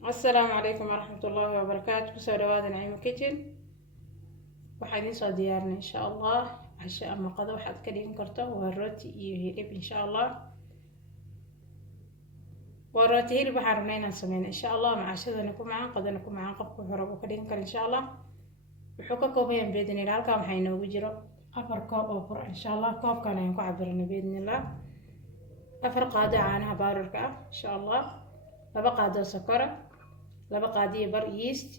السلام عليكم ورحمة الله وبركاته. kusoo dhawaada Naciimo Kitchen. waxaan idin soo diyaarinay insha Allah casho ama qado waxaad ka dhigan karto waa rooti iyo hilib insha Allah. waa rooti hilib waxaan rabnaa inaan sameyno insha Allah macaashadana ku macaan qadana ku macaan qofku wuxuu rabo ka dhigan karo insha Allah. wuxuu ka kooban yahay beednila halka waxaa inoogu jiro 4 koob oo bur insha Allah. koobkan ayaan ku cabiranay beednila 4 qaado caanaha baararka ah insha Allah, 2 qaado sokor, 2 qaadiyo bar yeast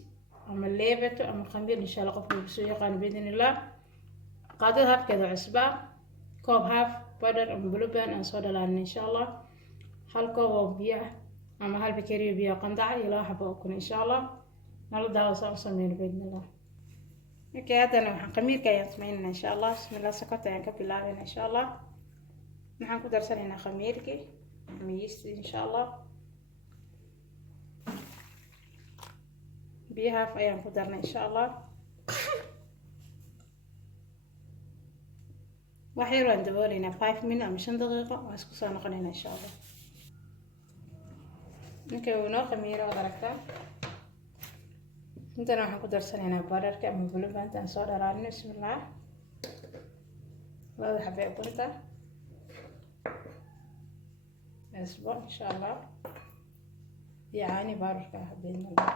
ama leebato ama khamir insha Allah qofku soo yaqaan beednillah. qaadada habkeeda cusba, koob half butter ama blueban aan soo dhalaan insha Allah. hal koob oo biyo ama hal bakeeriyo biyo qandac iyo 2 xabo oo kun insha Allah. nala daawo soo sameeyno beednillah. markii hadana waxaan khamiirka ayaan sameeynaa insha Allah. bismillah, sokorta ayaan ka bilaabaynaa insha Allah. waxaan ku darsanaynaa khamiirkii ama yeast insha Allah. biyaha ayaan ku darnay insha Allah. waxyar waan dabooleynaa 5 minutes ama 5 daqiiqo waan isku soo noqonaynaa insha Allah. markii uu noo khamiiro wada aragtaa intana waxaan ku darsanaynaa bararka ama blueband aan soo dhalaalino. bismillah, 2 xabo bunta asbo insha Allah iyo caani bararka beednillah.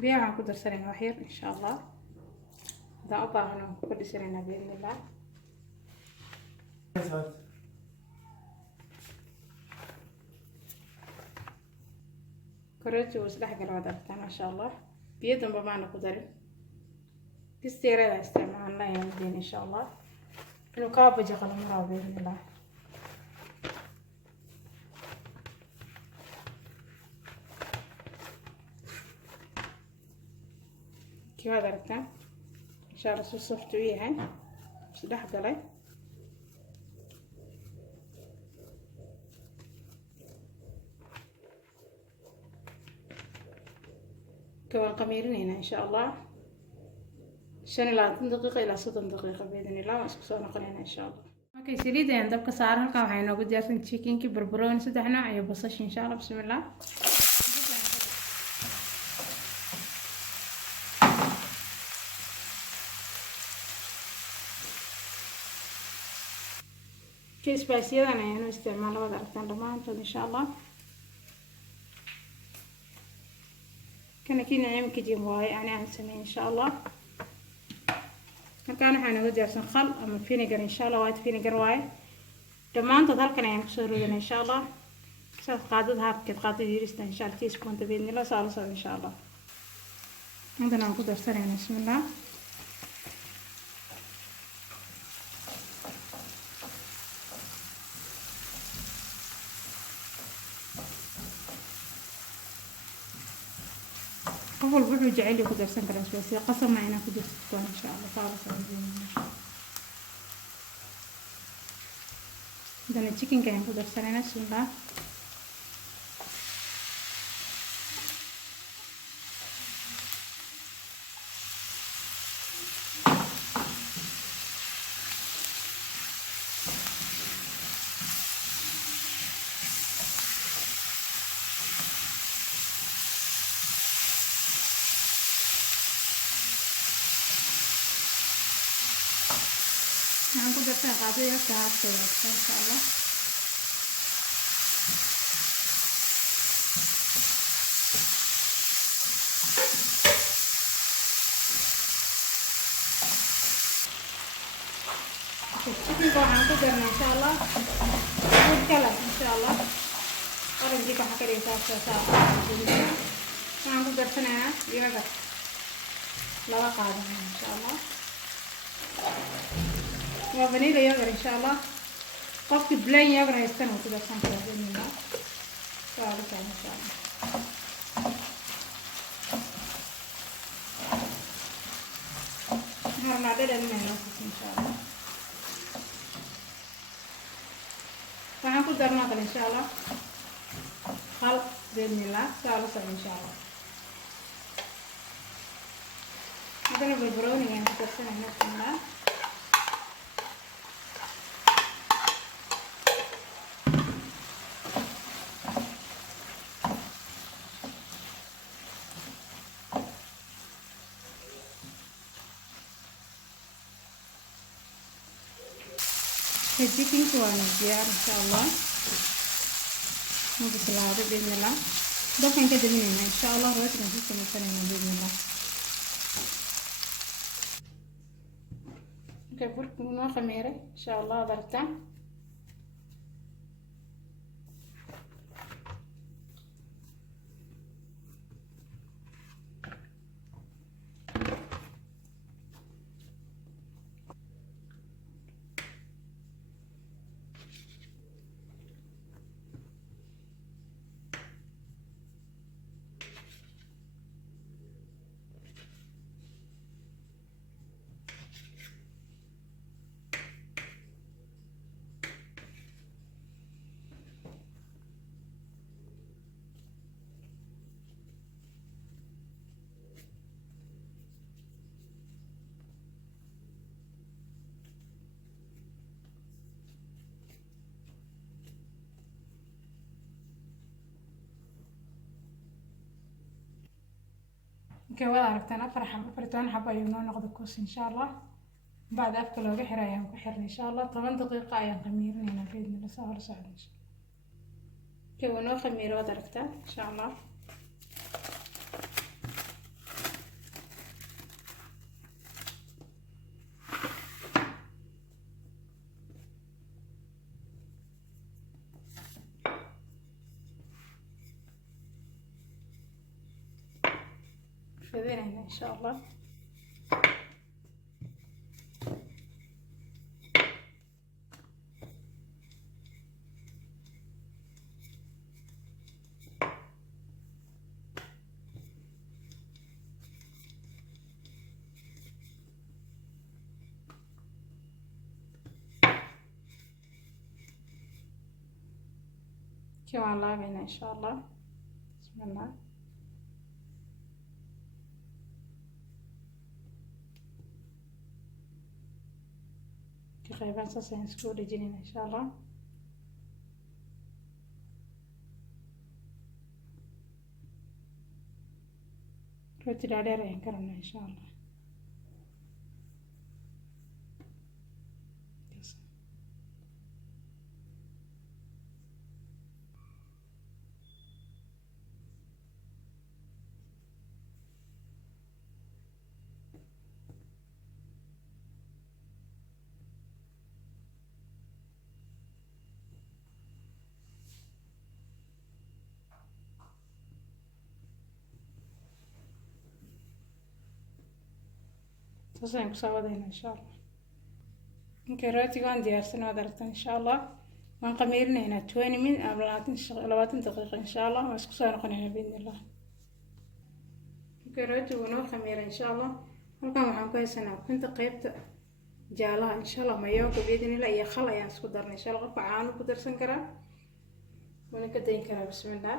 biyaha waxaan ku darsanaynaa wax yar insha Allah. hadaan u baahno waan ku kordhisanaynaa beednillah. koreeti wuu isdhex gala wada aragtaa maasha Allah. biyo damba maana ku darin, kisteerada isticmaalan ayaan udeyn insha Allah inuu kaa bajaqo lama rabo beednillah. waad aragtaa insha Allah soo saftu yahay isdhex galay. كمان قميرين إن شاء الله 25 دقيقة إلى 30 دقيقة بإذن الله واسكسونا قلينا إن شاء الله. اوكي سليدة يعني دبك صار هلكا waxay noogu diyaarsan chicken-ki barbarooni 3 nooc iyo basasha إن شاء الله. بسم الله. كي سبايسيدان ayaan isticmaal wada aragtaan dhamaantood إن شاء الله. كنا كنا نعمل كذي واي يعني عن سنة إن شاء الله. كان إحنا نقول جالسين خل أما فينيجر إن شاء الله وايد فينيجر واي دمان تظل كنا يعني كسرودنا إن شاء الله. كسر قاعدة كده قاعدة يريستنا إن شاء الله كيس بنت بإذن الله صار إن شاء الله. عندنا نقول درسنا بسم الله. أول بحو جعلي كده رسم كلاس بس قسم معنا كده ستون إن شاء الله تعالى سعيدين. ده التشيكن كان كده رسمنا بسم الله. نعم كده قاعدة يفتح إن شاء الله. الشيكن طبعا كده إن شاء الله والكلام إن شاء الله. أرجع ديك حكي لي ساعة. نعم كده سنة يوجد لا قاعدة إن شاء الله. وفانيلا يغر إن شاء الله. قفت بلين يغر هيستنى كده سنة بإذن الله. سؤالك إن شاء الله. هرنا بدل من إن شاء الله. waxaan ku darnaa kale insha Allah خل بإذن الله سالس إن شاء الله. هذا بالبروني يعني ترسل هنا في الماء. الجيكين كوانا ديار إن شاء الله. نبي سلادة بإذن الله. دفعين كده مننا إن شاء الله رواتي نفسي مثلا بإذن الله. كبر كنا خميرة إن شاء الله ضربتها. كواد عرفتنا فرتان حبة يونان ناخذ كوس إن شاء الله. بعد أفكر لو بحر أيام بحر إن شاء الله 8 دقيقة أيام خميرين هنا بإذن الله سهل سهل إن شاء الله. كونوا خميرة ودركتها إن شاء الله. فذينا هنا إن شاء الله. كمان لابينا إن شاء الله. بسم الله. كخيبان ساسين سكولي جنين إن شاء الله. روتي دادير ينكرنا إن شاء الله. ساسين كسوادين إن شاء الله. روتي وان ديارسنا ودرتنا إن شاء الله. وان قميرنا هنا 20 من 20 دقيقة إن شاء الله. واسكسوا نقنعنا بإذن الله. روتي ونو خميرة إن شاء الله. halkan waxaan ku haysanaa kunta qaybta jaalaha insha Allah mayoga beedinila iyo khal ayaan isku darnay insha Allah qofka caano ku darsan kara wala ka dayn kara bismillah.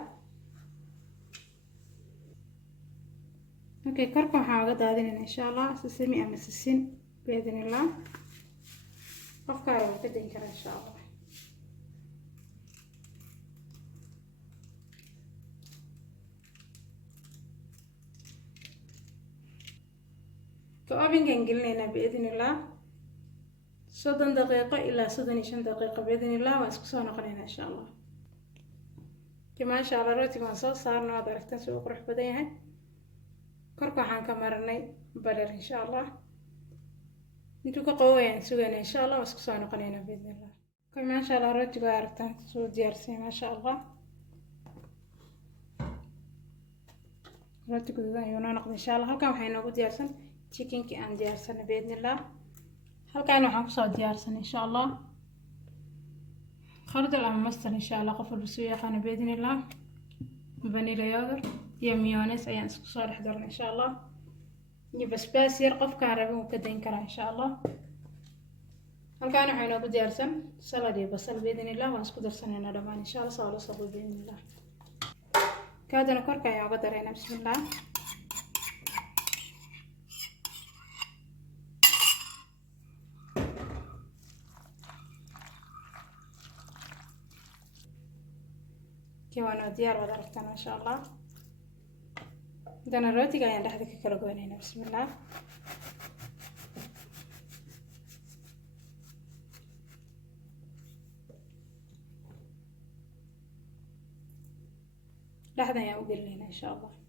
Okay karka waxaan uga daadinayna insha Allah sisimi ama sisin beedinila qofka wala ka dayn kara insha Allah. أبين كنقلنا بإذن الله 30 دقيقة إلى 35 دقيقة بإذن الله واسكسونا قلنا إن شاء الله. كما إن شاء الله روتي كونسو صارنا دركتين سوق روح بديها كركو حان كمرني بلر إن شاء الله. انتو كقوية سوقنا إن شاء الله واسكسونا قلنا بإذن الله. كما إن شاء الله روتي باركتين سوق ديارسي ما شاء الله. روتي كذا يونا نقضي إن شاء الله. هل كان حينو ديارسن chicken aan diyaarsana beednillah halkaan waxaan kusoo diyaarsan insha Allah khardal ama mastar insha Allah qof walba soo yaqaan beednillah vanilla yogurt iyo mayonnaise ayaan isku soo dhex darnay insha Allah iyo basbaas yar qofkaan rabin uu ka dayn karaa insha Allah. halkaan waxaan ugu diyaarsan salad iyo basal beednillah waan isku darsanaynaa dhamaan insha Allah soo la soo beednillah. كادنا كركا يا قدرنا بسم الله كيوانا ديار ودرتنا ما شاء الله دنا الروتي قاعدين لحدك كلا قوينينا بسم الله لحظة يا وقلينا إن شاء الله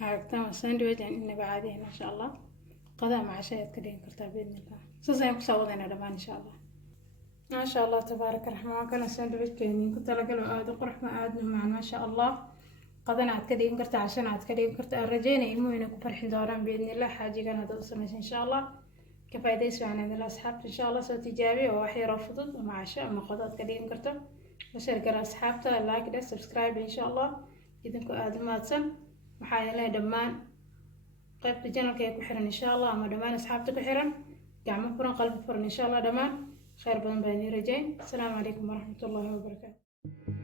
عرفتم الساندويتش إنه بعدين إن شاء الله قضاء مع عشاء كلين كرتا بإذن الله سوسي مكسودين على إن شاء الله ما شاء الله تبارك الرحمن كان الساندويتش كينين كنت لقلوا آد وقرح ما آدنا معنا ما شاء الله قضينا عاد كلين كرتا عشان عاد كلين كرتا رجينا إمو إنكم فرحين دوران بإذن الله حاجة كان هذا السمس إن شاء الله كفاية يسوعنا من الأصحاب إن شاء الله سوت إيجابي ووحي رفضت ومع عشاء ما قضات كلين كرتا وشارك الأصحاب لايك ده سبسكرايب إن شاء الله إذا كنتم آدمات سن waxaa ilaahay dhammaan qaybta channelka ku xiran insha Allah ama dhammaan asxaabta ku xiran gacmo furan qalbi furan insha Allah dhammaan khayr badan baan idin rajayn. Assalaamu calaykum waraxmatullaahi wabarakaatuh.